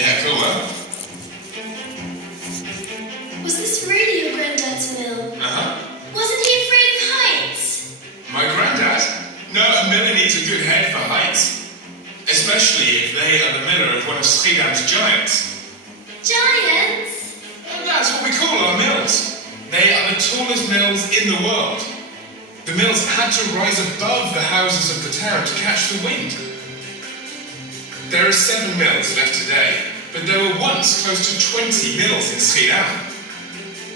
Yeah, cool, huh? Was this really your granddad's mill? Uh-huh. Wasn't he afraid of heights? My granddad? No, a miller needs a good head for heights. Especially if they are the miller of one of Schiedam's giants. Giants? And that's what we call our mills. They are the tallest mills in the world. The mills had to rise above the houses of the town to catch the wind. There are 7 mills left today, but there were once close to 20 mills in Schiedam.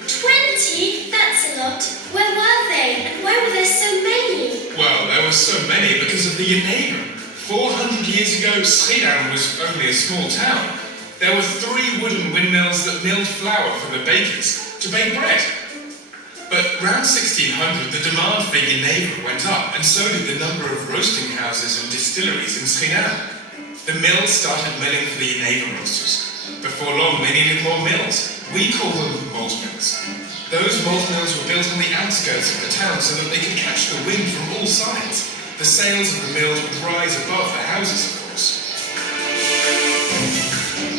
20? That's a lot. Where were they? And why were there so many? Well, there were so many because of the jenever. 400 years ago, Schiedam was only a small town. There were 3 wooden windmills that milled flour for the bakers to bake bread. But around 1600, the demand for jenever went up, and so did the number of roasting houses and distilleries in Schiedam. The mills started milling for the jenever roasters. Before long, they needed more mills. We call them malt mills. Those malt mills were built on the outskirts of the town so that they could catch the wind from all sides. The sails of the mills would rise above the houses, of course.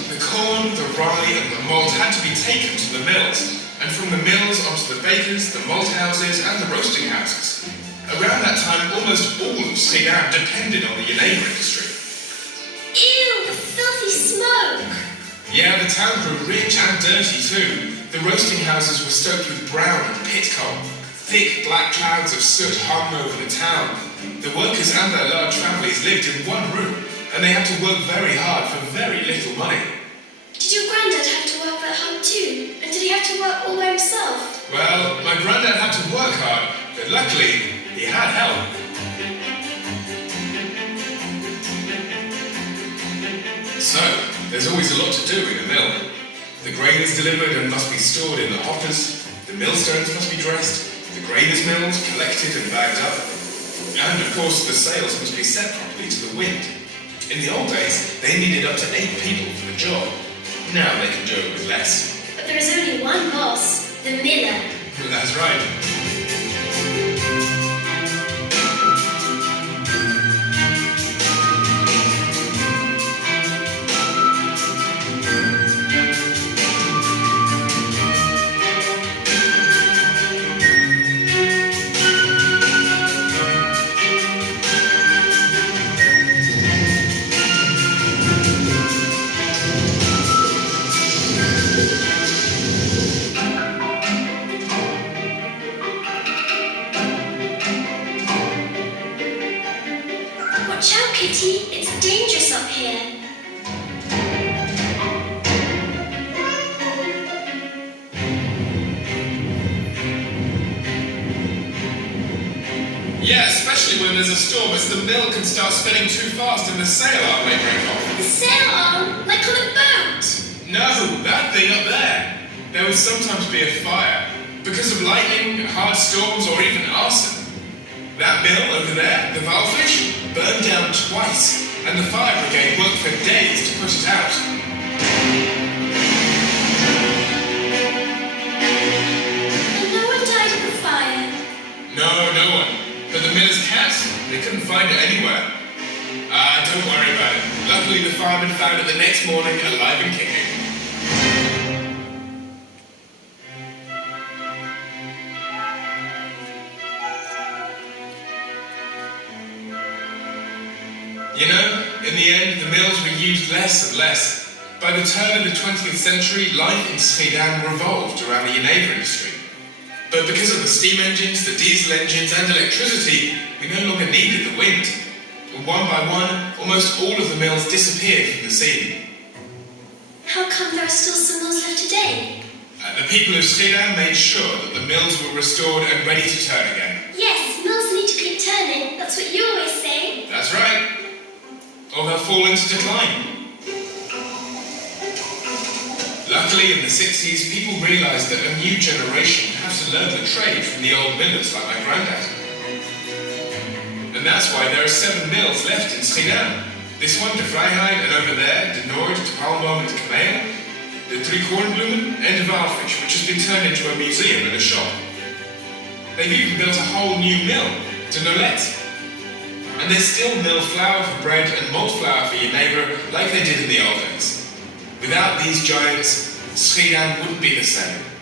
The corn, the rye, and the malt had to be taken to the mills, and from the mills onto the bakers, the malt houses, and the roasting houses. Around that time, almost all of Schiedam depended on the jenever industry. Ew, filthy smoke! Yeah, the town grew rich and dirty too. The roasting houses were stoked with brown and pit coal. Thick black clouds of soot hung over the town. The workers and their large families lived in one room, and they had to work very hard for very little money. Did your granddad have to work that hard too? And did he have to work all by himself? Well, my granddad had to work hard, but luckily, he had help. So, there's always a lot to do in a mill. The grain is delivered and must be stored in the hoppers, the millstones must be dressed, the grain is milled, collected and bagged up, and of course the sails must be set properly to the wind. In the old days, they needed up to 8 people for the job. Now they can do it with less. But there is only one boss, the miller. That's right. Watch out, Kitty. It's dangerous up here. Yeah, especially when there's a storm, as the mill can start spinning too fast and the sail arm may break off. The sail arm? Like on a boat? No, that thing up there. There would sometimes be a fire because of lightning, hard storms, or even arson. That mill over there, the Walvisch, burned down twice, and the fire brigade worked for days to put it out. And no one died in the fire? No one. But the miller's cat, they couldn't find it anywhere. Don't worry about it. Luckily the firemen found it the next morning, alive and kicking. You know, in the end, the mills were used less and less. By the turn of the 20th century, life in Schiedam revolved around the jenever industry. But because of the steam engines, the diesel engines, and electricity, we no longer needed the wind. And one by one, almost all of the mills disappeared from the scene. How come there are still some mills left today? The people of Schiedam made sure that the mills were restored and ready to turn again. Yes, mills need to keep turning. That's what you always say. That's right. Or they'll fall into decline. Luckily, in the 60s, people realised that a new generation would have to learn the trade from the old millers like my granddad. And that's why there are 7 mills left in Schiedam. This one, De Vrijheid, and over there, De Noord, De Palmboom, and De Kameel, the Driekornbloemen, and De Walvisch, which has been turned into a museum and a shop. They've even built a whole new mill, De Nolet. And they still mill flour for bread and malt flour for jenever like they did in the old days. Without these giants, Schiedam wouldn't be the same.